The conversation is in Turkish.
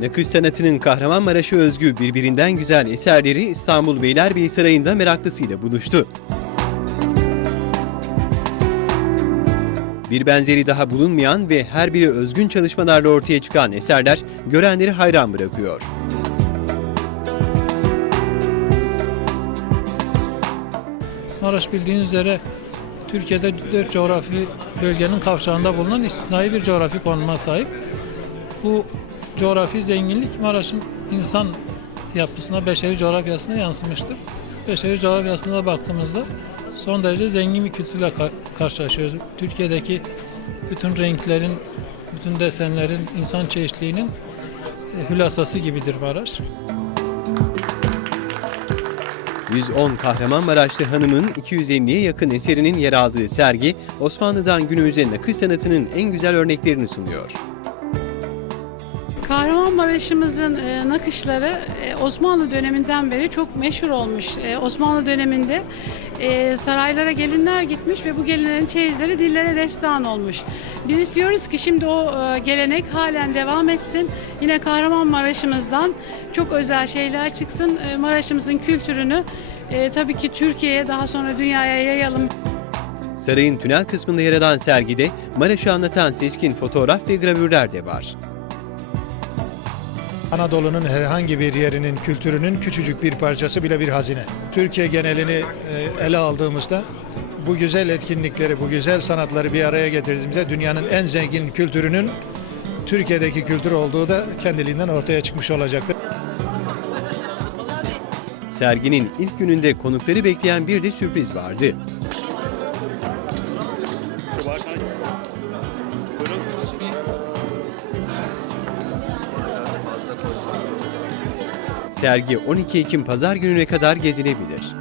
Nakış sanatının Kahramanmaraş'a özgü birbirinden güzel eserleri İstanbul Beylerbeyi Sarayı'nda meraklısıyla buluştu. Bir benzeri daha bulunmayan ve her biri özgün çalışmalarla ortaya çıkan eserler görenleri hayran bırakıyor. Maraş bildiğiniz üzere Türkiye'de dört coğrafi bölgenin kavşağında bulunan istisnai bir coğrafi konuma sahip. Bu coğrafi zenginlik Maraş'ın insan yapısına, beşeri coğrafyasına yansımıştır. Beşeri coğrafyasına baktığımızda son derece zengin bir kültürle ka- karşılaşıyoruz. Türkiye'deki bütün renklerin, bütün desenlerin, insan çeşitliliğinin e, hülasası gibidir Maraş. 110 Kahramanmaraşlı hanımın 250'ye yakın eserinin yer aldığı sergi, Osmanlı'dan günümüze nakış sanatının en güzel örneklerini sunuyor. Kahramanmaraş'ımızın e, nakışları e, Osmanlı döneminden beri çok meşhur olmuş. E, Osmanlı döneminde e, saraylara gelinler gitmiş ve bu gelinlerin çeyizleri dillere destan olmuş. Biz istiyoruz ki şimdi o e, gelenek halen devam etsin. Yine Kahramanmaraş'ımızdan çok özel şeyler çıksın. E, Maraş'ımızın kültürünü e, tabii ki Türkiye'ye daha sonra dünyaya yayalım. Sarayın tünel kısmında yer alan sergide Maraş'ı anlatan seçkin fotoğraf ve gravürler de var. Anadolu'nun herhangi bir yerinin kültürünün küçücük bir parçası bile bir hazine. Türkiye genelini e, ele aldığımızda bu güzel etkinlikleri, bu güzel sanatları bir araya getirdiğimizde dünyanın en zengin kültürünün Türkiye'deki kültür olduğu da kendiliğinden ortaya çıkmış olacaktır. Serginin ilk gününde konukları bekleyen bir de sürpriz vardı. Sergi 12 Ekim Pazar gününe kadar gezilebilir.